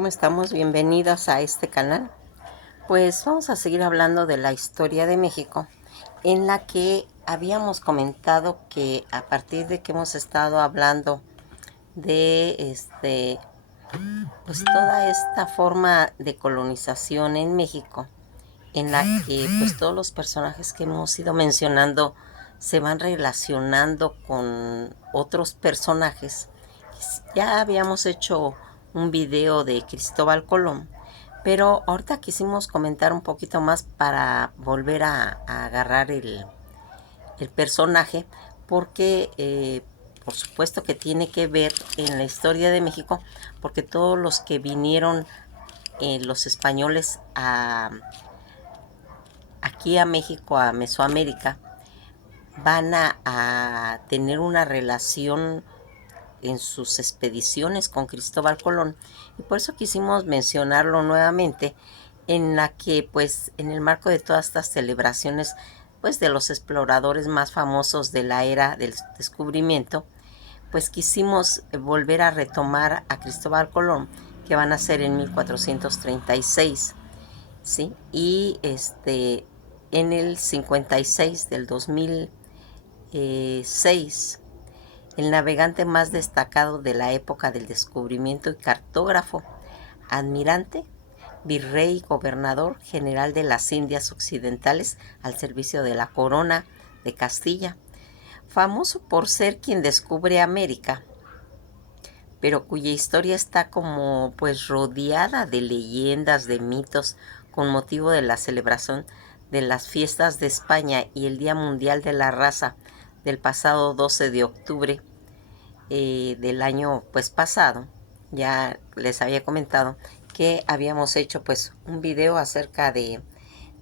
¿Cómo estamos? Bienvenidos a este canal. Pues vamos a seguir hablando de la historia de México, en la que habíamos comentado que a partir de que hemos estado hablando de pues toda esta forma de colonización en México, en la que pues todos los personajes que hemos ido mencionando se van relacionando con otros personajes. Ya habíamos hecho un video de Cristóbal Colón, pero ahorita quisimos comentar un poquito más para volver a agarrar el personaje, porque por supuesto que tiene que ver en la historia de México, porque todos los que vinieron, los españoles, aquí a México, a Mesoamérica, van a tener una relación en sus expediciones con Cristóbal Colón, y por eso quisimos mencionarlo nuevamente, en la que pues en el marco de todas estas celebraciones pues de los exploradores más famosos de la era del descubrimiento, pues quisimos volver a retomar a Cristóbal Colón, que van a ser en 1436, ¿sí? Y en el 56 del 2006, el navegante más destacado de la época del descubrimiento y cartógrafo, almirante, virrey, gobernador general de las Indias Occidentales al servicio de la corona de Castilla, famoso por ser quien descubre América, pero cuya historia está como pues rodeada de leyendas, de mitos, con motivo de la celebración de las fiestas de España y el Día Mundial de la Raza del pasado 12 de octubre del año pues pasado. Ya les había comentado que habíamos hecho pues un video acerca de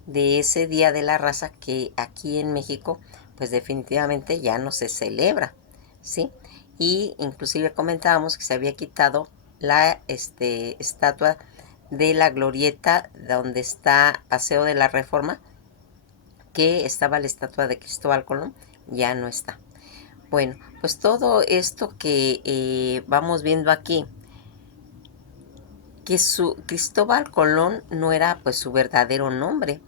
ese Día de la Raza, que aquí en México pues definitivamente ya no se celebra, ¿sí? Y inclusive comentábamos que se había quitado la estatua de la glorieta donde está Paseo de la Reforma, que estaba la estatua de Cristóbal Colón, ya no está. Bueno, pues todo esto que vamos viendo aquí, que Cristóbal Colón no era pues su verdadero nombre.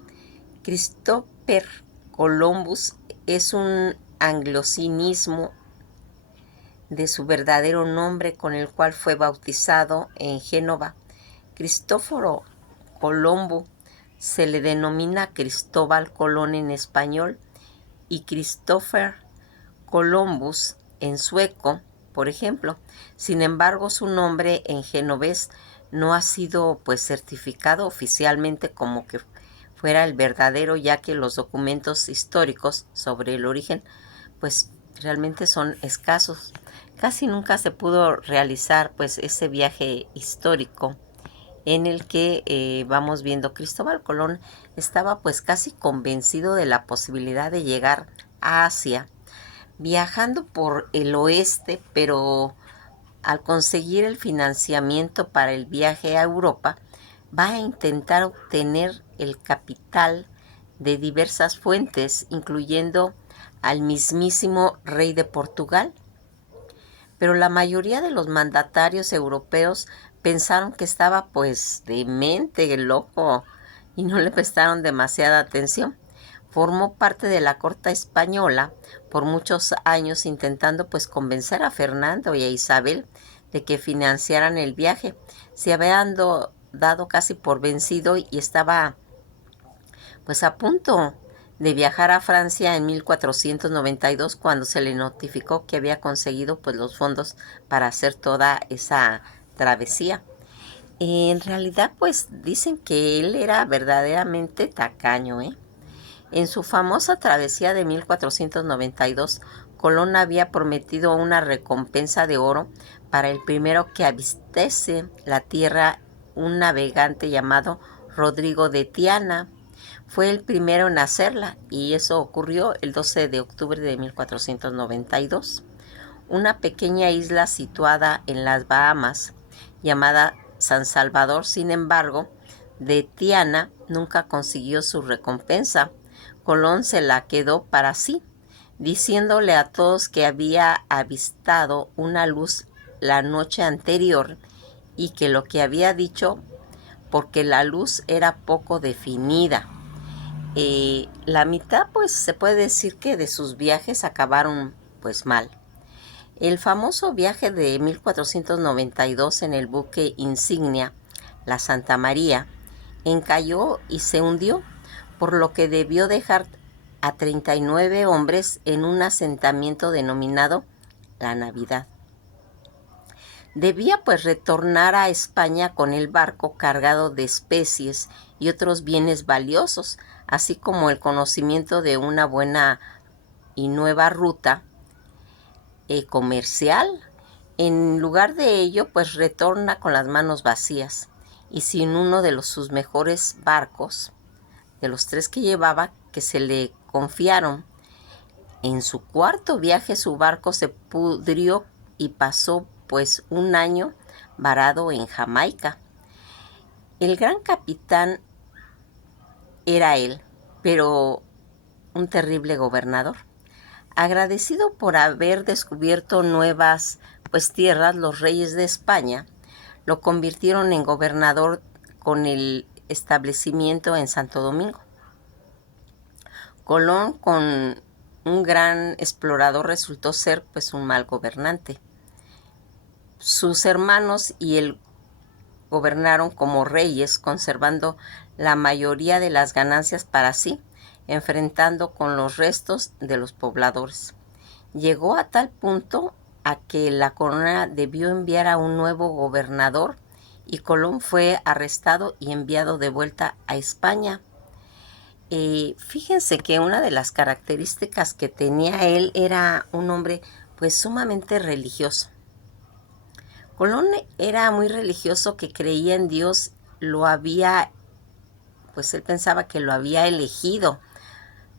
Christopher Columbus es un anglosinismo de su verdadero nombre, con el cual fue bautizado en Génova. Cristóforo Colombo se le denomina Cristóbal Colón en español, y Christopher Columbus en sueco, por ejemplo. Sin embargo, su nombre en genovés no ha sido pues certificado oficialmente como que fuera el verdadero, ya que los documentos históricos sobre el origen pues realmente son escasos. Casi nunca se pudo realizar pues ese viaje histórico en el que vamos viendo Cristóbal Colón estaba pues casi convencido de la posibilidad de llegar a Asia, viajando por el oeste, pero al conseguir el financiamiento para el viaje a Europa, va a intentar obtener el capital de diversas fuentes, incluyendo al mismísimo rey de Portugal. Pero la mayoría de los mandatarios europeos pensaron que estaba pues demente, loco, y no le prestaron demasiada atención. Formó parte de la corte española por muchos años, intentando pues convencer a Fernando y a Isabel de que financiaran el viaje. Se habían dado casi por vencido y estaba pues a punto de viajar a Francia en 1492, cuando se le notificó que había conseguido pues los fondos para hacer toda esa travesía. En realidad pues dicen que él era verdaderamente tacaño, ¿eh? En su famosa travesía de 1492, Colón había prometido una recompensa de oro para el primero que avistase la tierra, un navegante llamado Rodrigo de Tiana. Fue el primero en hacerla, y eso ocurrió el 12 de octubre de 1492. Una pequeña isla situada en las Bahamas, llamada San Salvador, sin embargo, de Tiana nunca consiguió su recompensa. Colón se la quedó para sí, diciéndole a todos que había avistado una luz la noche anterior y que lo que había dicho porque la luz era poco definida. La mitad, pues se puede decir que de sus viajes acabaron pues mal. El famoso viaje de 1492 en el buque insignia, la Santa María, encalló y se hundió, por lo que debió dejar a 39 hombres en un asentamiento denominado La Navidad. Debía pues retornar a España con el barco cargado de especies y otros bienes valiosos, así como el conocimiento de una buena y nueva ruta comercial. En lugar de ello, pues retorna con las manos vacías y sin uno de sus mejores barcos, de los 3 que llevaba, que se le confiaron. En su cuarto viaje su barco se pudrió y pasó pues un año varado en Jamaica. El gran capitán era él, pero un terrible gobernador. Agradecido por haber descubierto nuevas pues tierras, los reyes de España lo convirtieron en gobernador con el establecimiento en Santo Domingo. Colón, con un gran explorador, resultó ser pues un mal gobernante. Sus hermanos y él gobernaron como reyes, conservando la mayoría de las ganancias para sí, enfrentando con los restos de los pobladores. Llegó a tal punto a que la corona debió enviar a un nuevo gobernador y Colón fue arrestado y enviado de vuelta a España. Fíjense que una de las características que tenía él era un hombre pues sumamente religioso. Colón era muy religioso, que creía en Dios, pues él pensaba que lo había elegido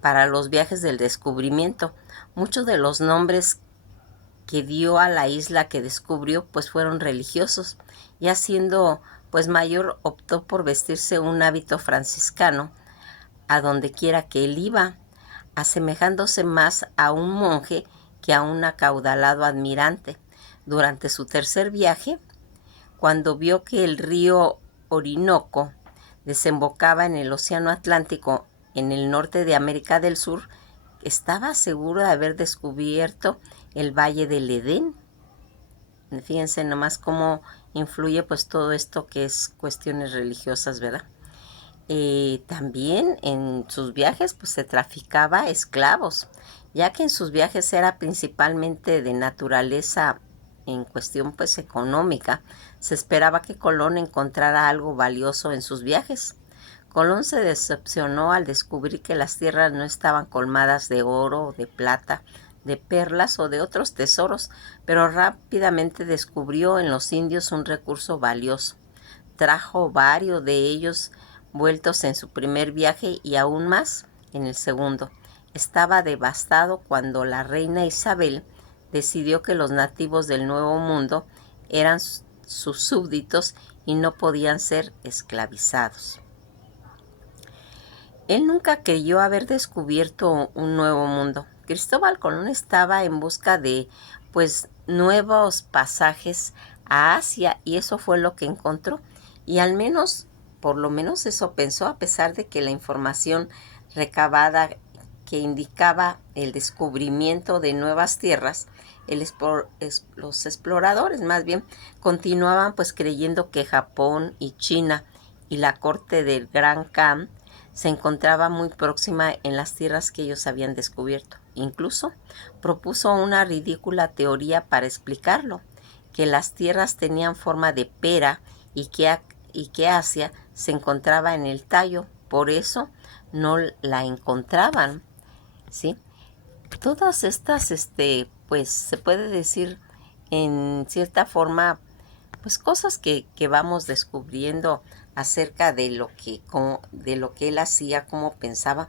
para los viajes del descubrimiento. Muchos de los nombres que dio a la isla que descubrió pues fueron religiosos. Ya siendo pues mayor, optó por vestirse un hábito franciscano a donde quiera que él iba, asemejándose más a un monje que a un acaudalado admirante. Durante su tercer viaje, cuando vio que el río Orinoco desembocaba en el Océano Atlántico en el norte de América del Sur, estaba seguro de haber descubierto el Valle del Edén. Fíjense nomás cómo influye pues todo esto que es cuestiones religiosas, ¿verdad? También en sus viajes pues se traficaba esclavos, ya que en sus viajes era principalmente de naturaleza en cuestión pues económica. Se esperaba que Colón encontrara algo valioso en sus viajes. Colón se decepcionó al descubrir que las tierras no estaban colmadas de oro, de plata, de perlas o de otros tesoros, pero rápidamente descubrió en los indios un recurso valioso. Trajo varios de ellos vueltos en su primer viaje y aún más en el segundo. Estaba devastado cuando la reina Isabel decidió que los nativos del Nuevo Mundo eran sus súbditos y no podían ser esclavizados. Él nunca creyó haber descubierto un nuevo mundo. Cristóbal Colón estaba en busca de pues nuevos pasajes a Asia, y eso fue lo que encontró. Y por lo menos eso pensó, a pesar de que la información recabada que indicaba el descubrimiento de nuevas tierras, los exploradores más bien continuaban pues creyendo que Japón y China y la corte del Gran Khan se encontraba muy próxima en las tierras que ellos habían descubierto. Incluso propuso una ridícula teoría para explicarlo, que las tierras tenían forma de pera y que Asia se encontraba en el tallo, por eso no la encontraban, ¿sí? Todas estas, pues se puede decir en cierta forma, pues cosas que vamos descubriendo acerca de lo que él hacía, cómo pensaba.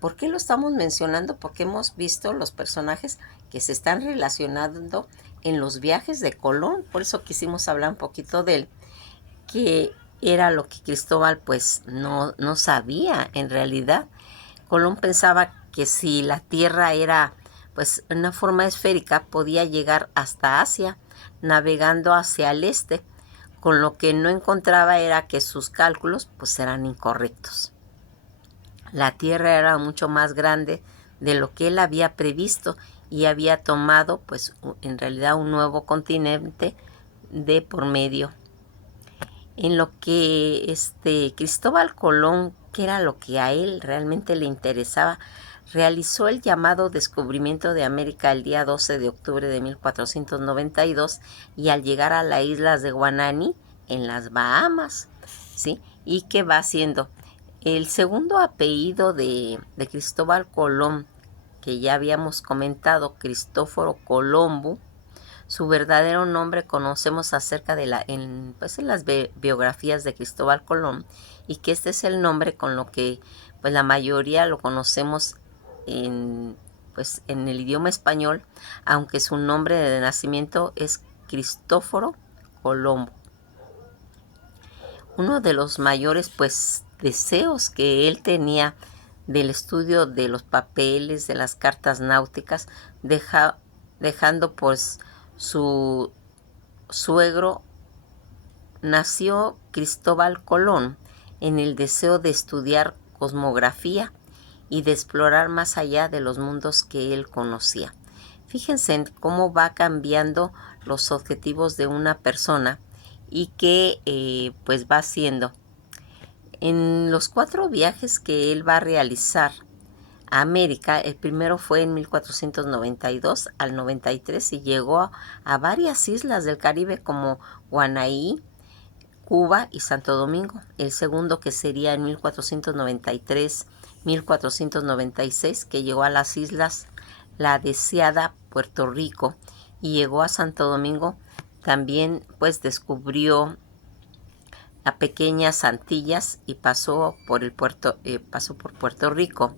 ¿Por qué lo estamos mencionando? Porque hemos visto los personajes que se están relacionando en los viajes de Colón. Por eso quisimos hablar un poquito de él, que era lo que Cristóbal pues no sabía en realidad. Colón pensaba que si la Tierra era pues una forma esférica, podía llegar hasta Asia, navegando hacia el este. Con lo que no encontraba era que sus cálculos pues eran incorrectos. La Tierra era mucho más grande de lo que él había previsto y había tomado pues en realidad un nuevo continente de por medio. En lo que Cristóbal Colón, que era lo que a él realmente le interesaba, realizó el llamado descubrimiento de América el día 12 de octubre de 1492 y al llegar a las islas de Guananí, en las Bahamas, ¿sí? Y que va siendo el segundo apellido de Cristóbal Colón, que ya habíamos comentado, Cristóforo Colombo. Su verdadero nombre conocemos acerca de en las biografías de Cristóbal Colón, y que este es el nombre con lo que pues la mayoría lo conocemos en el idioma español, aunque su nombre de nacimiento es Cristóforo Colombo. Uno de los mayores deseos que él tenía del estudio de los papeles, de las cartas náuticas, dejando pues su suegro, nació Cristóbal Colón en el deseo de estudiar cosmografía y de explorar más allá de los mundos que él conocía. Fíjense en cómo va cambiando los objetivos de una persona y que pues va haciendo. En los 4 viajes que él va a realizar a América, el primero fue en 1492 al 93 y llegó a varias islas del Caribe como Guanaí, Cuba y Santo Domingo. El segundo, que sería en 1493, 1496, que llegó a las islas La Deseada, Puerto Rico, y llegó a Santo Domingo. También pues descubrió a pequeñas Antillas y pasó por Puerto Rico.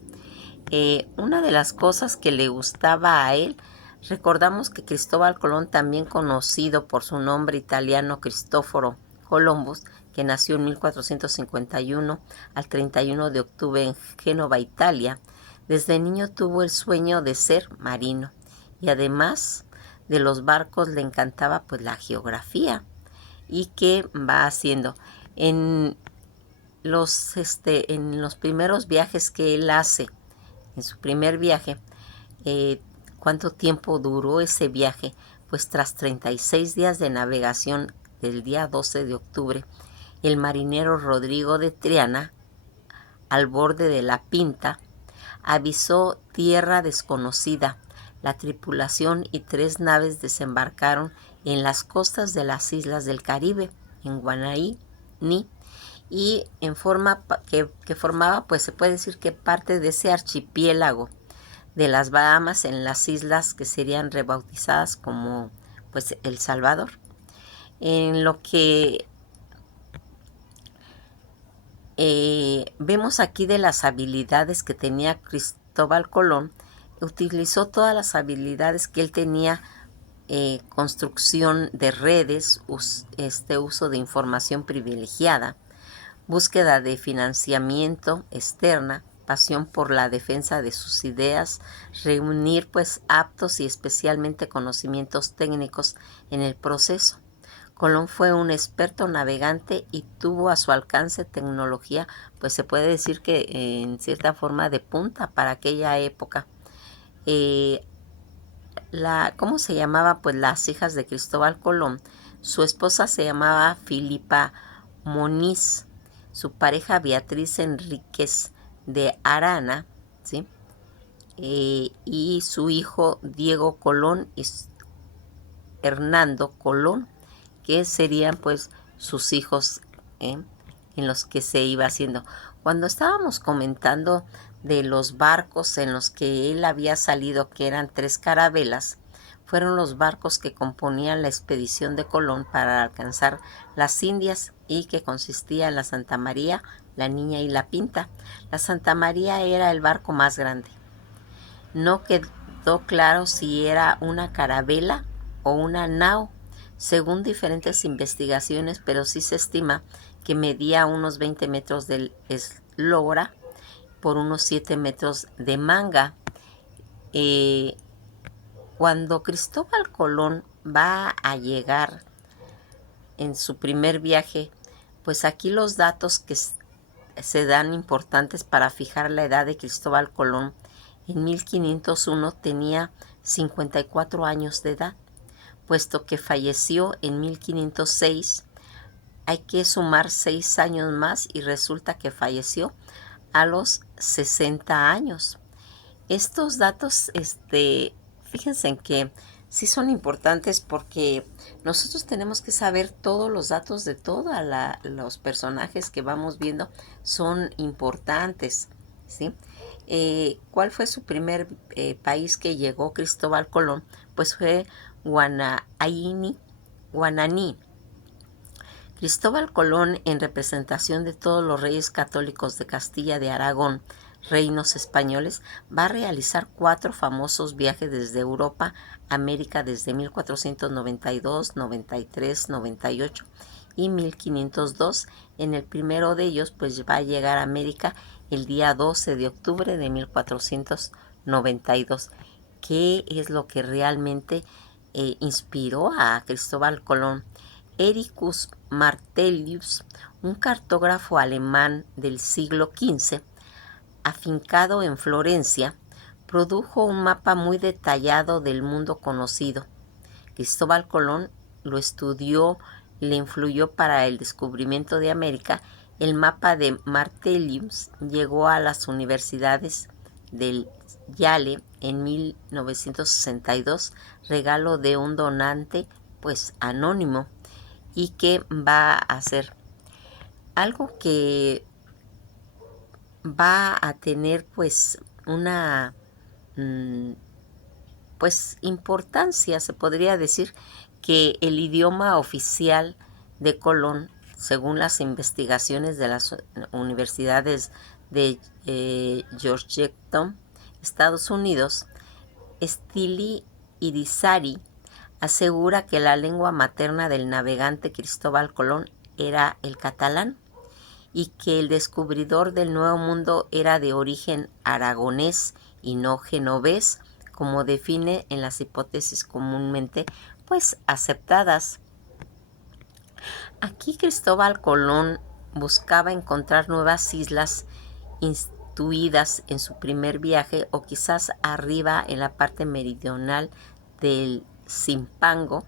Una de las cosas que le gustaba a él, recordamos que Cristóbal Colón, también conocido por su nombre italiano Cristoforo Columbus, que nació en 1451 al 31 de octubre en Génova, Italia, desde niño tuvo el sueño de ser marino, y además de los barcos le encantaba pues la geografía. Y que va haciendo en los primeros viajes que él hace. En su primer viaje, ¿cuánto tiempo duró ese viaje? Pues tras 36 días de navegación, del día 12 de octubre, el marinero Rodrigo de Triana, al borde de la Pinta, avisó tierra desconocida. La tripulación y 3 naves desembarcaron en las costas de las islas del Caribe, en Guananí, y en forma que formaba, pues se puede decir que parte de ese archipiélago de las Bahamas, en las islas que serían rebautizadas como pues El Salvador. En lo que vemos aquí de las habilidades que tenía Cristóbal Colón, utilizó todas las habilidades que él tenía: construcción de redes, uso de información privilegiada, búsqueda de financiamiento externa, pasión por la defensa de sus ideas, reunir pues aptos y especialmente conocimientos técnicos en el proceso. Colón fue un experto navegante y tuvo a su alcance tecnología, pues se puede decir que en cierta forma de punta para aquella época. ¿Cómo se llamaba? Pues las hijas de Cristóbal Colón. Su esposa se llamaba Filipa Moniz, su pareja Beatriz Enríquez de Arana, ¿sí? Y su hijo Diego Colón y Hernando Colón, que serían pues sus hijos en los que se iba haciendo. Cuando estábamos comentando de los barcos en los que él había salido, que eran 3 carabelas, fueron los barcos que componían la expedición de Colón para alcanzar las Indias, y que consistía en la Santa María, la Niña y la Pinta. La Santa María era el barco más grande. No quedó claro si era una carabela o una nao, según diferentes investigaciones, pero sí se estima que medía unos 20 metros de eslora por unos 7 metros de manga. Cuando Cristóbal Colón va a llegar en su primer viaje, pues aquí los datos que se dan importantes para fijar la edad de Cristóbal Colón. En 1501 tenía 54 años de edad, puesto que falleció en 1506. Hay que sumar 6 años más y resulta que falleció a los 60 años. Estos datos, fíjense en que sí son importantes porque nosotros tenemos que saber todos los datos de todos los personajes que vamos viendo, son importantes, ¿sí? ¿Cuál fue su primer país que llegó Cristóbal Colón? Pues fue Guananí. Cristóbal Colón, en representación de todos los reyes católicos de Castilla de Aragón, reinos españoles, va a realizar 4 famosos viajes desde Europa a América desde 1492, 93, 98 y 1502. En el primero de ellos, pues va a llegar a América el día 12 de octubre de 1492. ¿Qué es lo que realmente inspiró a Cristóbal Colón? Ericus Martellius, un cartógrafo alemán del siglo XV, afincado en Florencia, produjo un mapa muy detallado del mundo conocido. Cristóbal Colón lo estudió, le influyó para el descubrimiento de América. El mapa de Martellius llegó a las universidades del Yale en 1962, regalo de un donante pues anónimo, y que va a hacer algo que va a tener pues una pues importancia. Se podría decir que el idioma oficial de Colón, según las investigaciones de las universidades de Georgetown, Estados Unidos, Stili Irizarry asegura que la lengua materna del navegante Cristóbal Colón era el catalán y que el descubridor del Nuevo Mundo era de origen aragonés y no genovés, como define en las hipótesis comúnmente pues aceptadas. Aquí Cristóbal Colón buscaba encontrar nuevas islas instituidas en su primer viaje, o quizás arriba en la parte meridional del Zimpango,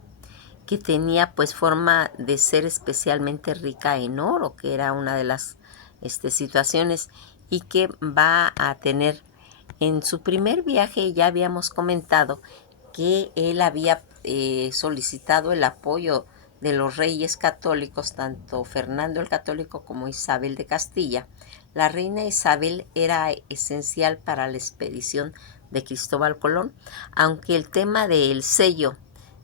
que tenía pues forma de ser especialmente rica en oro, que era una de las situaciones, y que va a tener en su primer viaje. Ya habíamos comentado que él había solicitado el apoyo de los reyes católicos, tanto Fernando el Católico como Isabel de Castilla. La reina Isabel era esencial para la expedición de Cristóbal Colón, aunque el tema del sello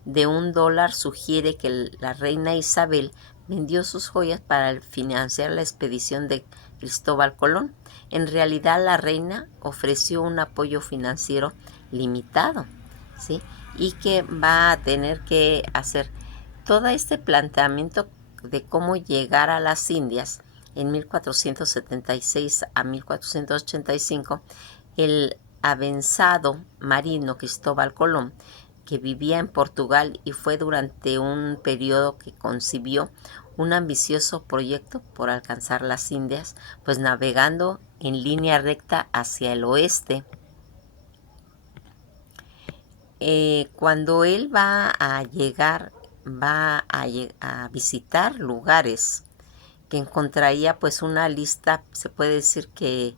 de $1 sugiere que la reina Isabel vendió sus joyas para financiar la expedición de Cristóbal Colón. En realidad la reina ofreció un apoyo financiero limitado, ¿sí? Y que va a tener que hacer todo este planteamiento de cómo llegar a las Indias en 1476 a 1485. El avanzado marino Cristóbal Colón, que vivía en Portugal y fue durante un periodo que concibió un ambicioso proyecto por alcanzar las Indias, pues navegando en línea recta hacia el oeste. Cuando él va a llegar, va a visitar lugares que encontraría pues una lista, se puede decir que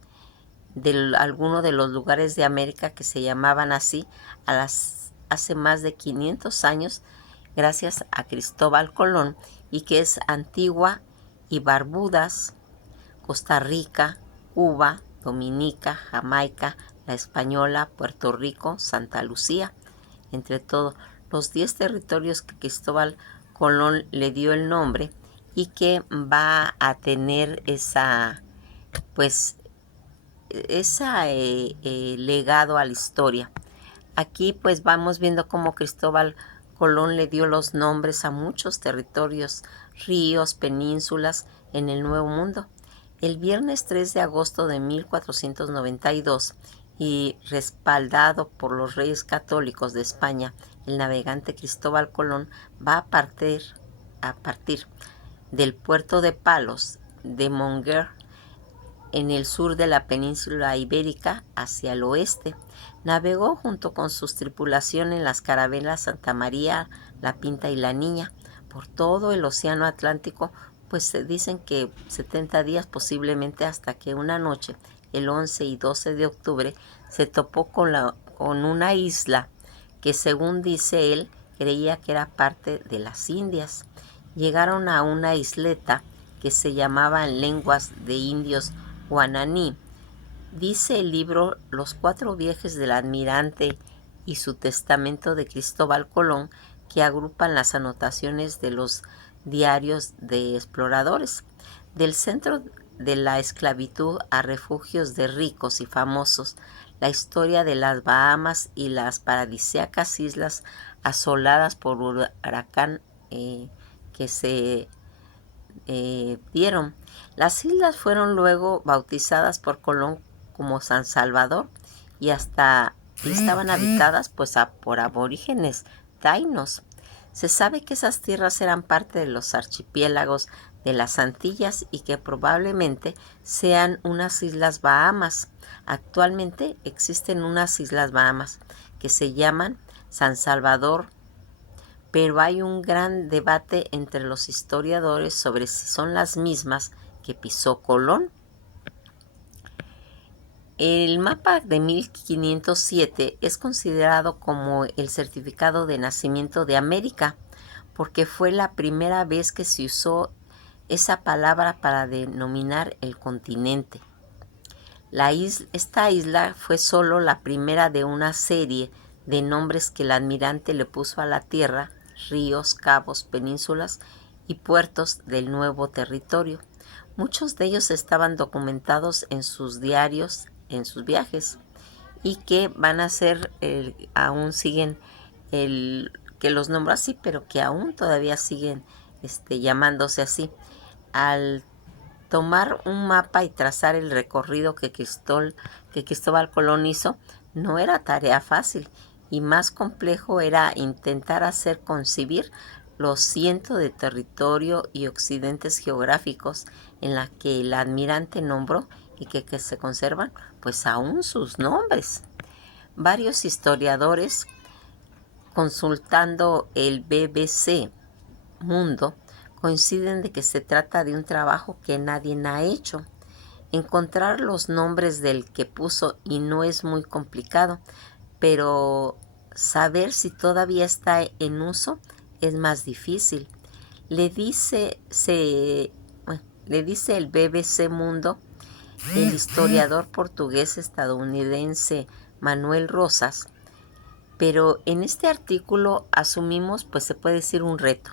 de alguno de los lugares de América que se llamaban así hace más de 500 años, gracias a Cristóbal Colón, y que es Antigua y Barbudas, Costa Rica, Cuba, Dominica, Jamaica, La Española, Puerto Rico, Santa Lucía, entre todos los 10 territorios que Cristóbal Colón le dio el nombre, y que va a tener esa legado a la historia. Aquí pues vamos viendo cómo Cristóbal Colón le dio los nombres a muchos territorios, ríos, penínsulas en el Nuevo Mundo. El viernes 3 de agosto de 1492, y respaldado por los reyes católicos de España, el navegante Cristóbal Colón va a partir a partir del puerto de Palos de Monger en el sur de la península ibérica hacia el oeste. Navegó junto con sus tripulaciones en las carabelas Santa María, La Pinta y La Niña por todo el océano Atlántico, pues se dicen que 70 días posiblemente, hasta que una noche, el 11 y 12 de octubre, se topó con una isla que, según dice él, creía que era parte de las Indias. Llegaron a una isleta que se llamaba en lenguas de indios Guananí. Dice el libro Los 4 viajes del almirante y su testamento de Cristóbal Colón, que agrupan las anotaciones de los diarios de exploradores. Del centro de la esclavitud a refugios de ricos y famosos, la historia de las Bahamas y las paradisíacas islas asoladas por huracán que se dieron. Las islas fueron luego bautizadas por Colón como San Salvador y estaban habitadas pues por aborígenes tainos. Se sabe que esas tierras eran parte de los archipiélagos de las Antillas y que probablemente sean unas islas Bahamas. Actualmente existen unas islas Bahamas que se llaman San Salvador, pero hay un gran debate entre los historiadores sobre si son las mismas que pisó Colón. El mapa de 1507 es considerado como el certificado de nacimiento de América, porque fue la primera vez que se usó esa palabra para denominar el continente. Esta isla fue solo la primera de una serie de nombres que el almirante le puso a la tierra, ríos, cabos, penínsulas y puertos del nuevo territorio. Muchos de ellos estaban documentados en sus diarios, en sus viajes, y que van a ser, aún siguen, que los nombro así, pero que aún todavía siguen llamándose así. Al tomar un mapa y trazar el recorrido que Cristóbal Colón hizo, no era tarea fácil, y más complejo era intentar hacer concebir los cientos de territorio y occidentes geográficos en la que el almirante nombró y que se conservan pues aún sus nombres. Varios historiadores, consultando el BBC Mundo, coinciden de que se trata de un trabajo que nadie ha hecho. Encontrar los nombres del que puso y no es muy complicado, pero saber si todavía está en uso es más difícil. Le dice el BBC Mundo, el historiador portugués estadounidense Manuel Rosas, pero en este artículo asumimos, pues se puede decir, un reto.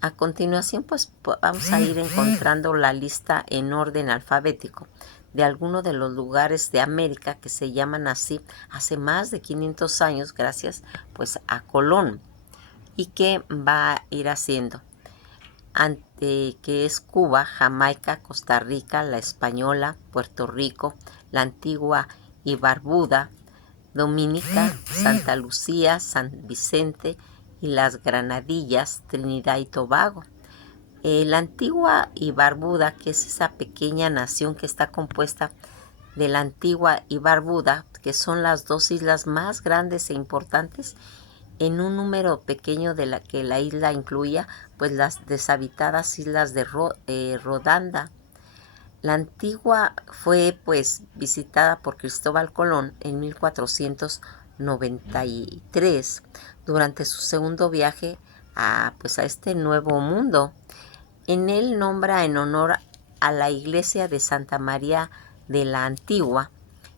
A continuación, pues vamos a ir encontrando la lista en orden alfabético de algunos de los lugares de América que se llaman así hace más de 500 años, gracias pues a Colón, y que va a ir haciendo, que es Cuba, Jamaica, Costa Rica, La Española, Puerto Rico, la Antigua y Barbuda, Dominica, Santa Lucía, San Vicente y las Granadillas, Trinidad y Tobago. La Antigua y Barbuda, que es esa pequeña nación que está compuesta de la Antigua y Barbuda, que son las dos islas más grandes e importantes, en un número pequeño de la que la isla incluía, pues las deshabitadas islas de Rodanda. La Antigua fue pues visitada por Cristóbal Colón en 1493 durante su segundo viaje a este nuevo mundo. En él nombra en honor a la iglesia de Santa María de la Antigua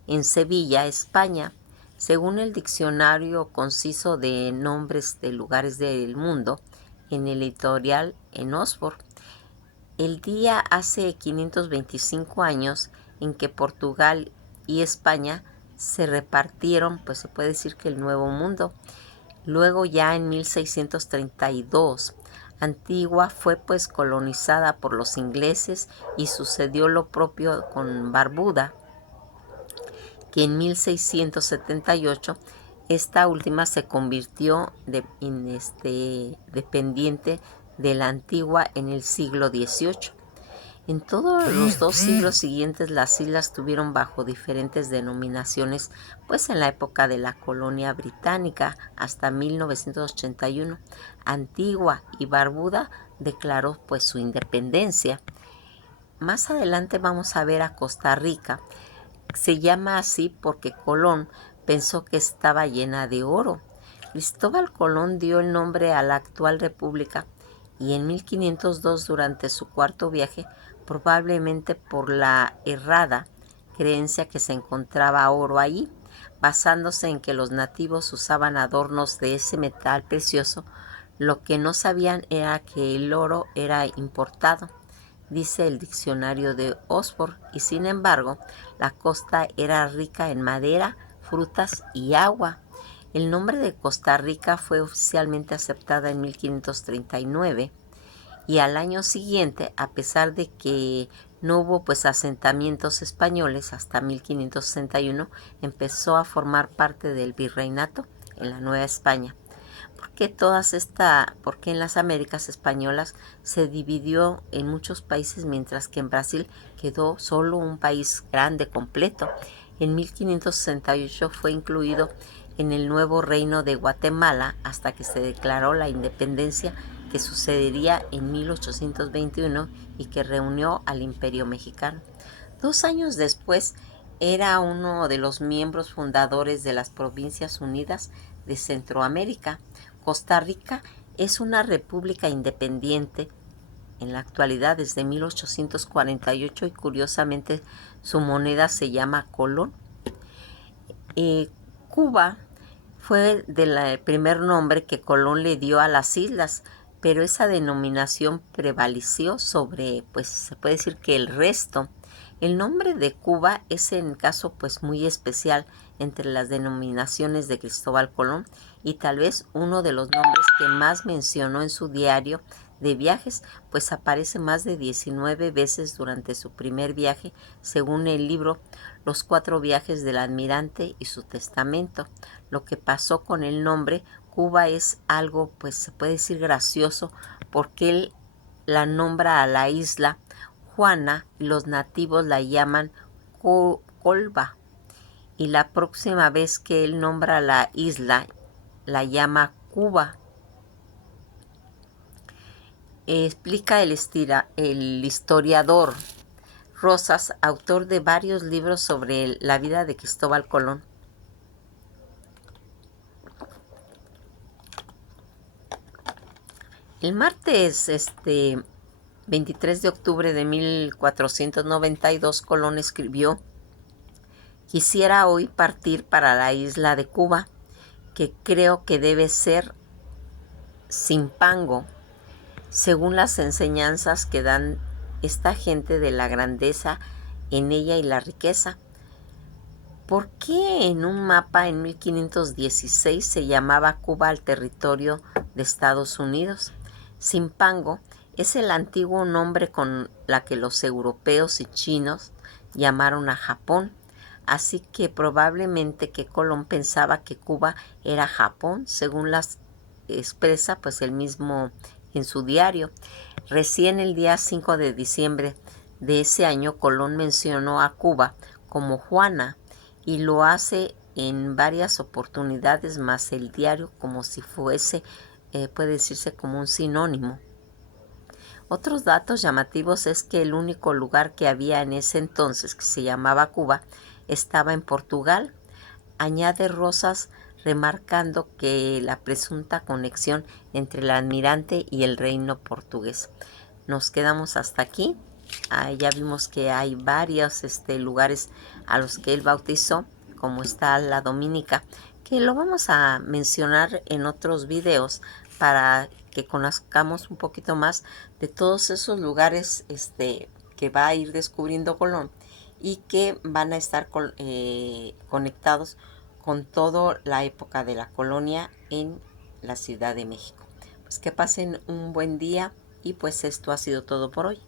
en Sevilla, España. Según el diccionario conciso de nombres de lugares del mundo en el editorial en Oxford, el día hace 525 años en que Portugal y España se repartieron, pues se puede decir que el Nuevo Mundo. Luego ya en 1632, Antigua fue pues colonizada por los ingleses y sucedió lo propio con Barbuda, que en 1678 esta última se convirtió dependiente de la Antigua en el siglo XVIII. En todos los 2 siglos siguientes las islas tuvieron bajo diferentes denominaciones, pues en la época de la colonia británica hasta 1981, Antigua y Barbuda declaró pues su independencia. Más adelante vamos a ver a Costa Rica. Se llama así porque Colón pensó que estaba llena de oro. Cristóbal Colón dio el nombre a la actual república y en 1502, durante su cuarto viaje, probablemente por la errada creencia que se encontraba oro allí, basándose en que los nativos usaban adornos de ese metal precioso, lo que no sabían era que el oro era importado, dice el diccionario de Oxford, y sin embargo, la costa era rica en madera, frutas y agua. El nombre de Costa Rica fue oficialmente aceptada en 1539 y al año siguiente, a pesar de que no hubo pues asentamientos españoles hasta 1561, empezó a formar parte del virreinato en la Nueva España. Porque en las Américas españolas se dividió en muchos países, mientras que en Brasil quedó solo un país grande completo. En 1568 fue incluido en el nuevo reino de Guatemala hasta que se declaró la independencia, que sucedería en 1821 y que reunió al Imperio Mexicano. 2 años después era uno de los miembros fundadores de las Provincias Unidas de Centroamérica. Costa Rica es una república independiente en la actualidad desde 1848 y curiosamente su moneda se llama colón. Cuba fue el primer nombre que Colón le dio a las islas, pero esa denominación prevaleció sobre, pues se puede decir que el resto. El nombre de Cuba es en caso pues muy especial entre las denominaciones de Cristóbal Colón y tal vez uno de los nombres que más mencionó en su diario de viajes, pues aparece más de 19 veces durante su primer viaje, según el libro Los 4 viajes del almirante y su testamento. Lo que pasó con el nombre Cuba es algo, pues se puede decir gracioso, porque él la nombra a la isla Juana y los nativos la llaman Colba, y la próxima vez que él nombra a la isla la llama Cuba. Explica el historiador Rosas, autor de varios libros sobre la vida de Cristóbal Colón. El martes 23 de octubre de 1492, Colón escribió: quisiera hoy partir para la isla de Cuba, que creo que debe ser Zimpango, según las enseñanzas que dan esta gente de la grandeza en ella y la riqueza. ¿Por qué en un mapa en 1516 se llamaba Cuba al territorio de Estados Unidos? Zimpango es el antiguo nombre con la que los europeos y chinos llamaron a Japón, así que probablemente que Colón pensaba que Cuba era Japón, según las expresa pues él mismo en su diario. Recién el día 5 de diciembre de ese año, Colón mencionó a Cuba como Juana, y lo hace en varias oportunidades, más el diario como si fuese, puede decirse como un sinónimo. Otros datos llamativos es que el único lugar que había en ese entonces que se llamaba Cuba estaba en Portugal. Añade Rosas, remarcando que la presunta conexión entre el almirante y el reino portugués. Nos quedamos hasta aquí. Ya vimos que hay varios lugares a los que él bautizó, como está la Dominica, que lo vamos a mencionar en otros videos para que conozcamos un poquito más de todos esos lugares que va a ir descubriendo Colón y que van a estar conectados con toda la época de la colonia en la Ciudad de México. Pues que pasen un buen día y pues esto ha sido todo por hoy.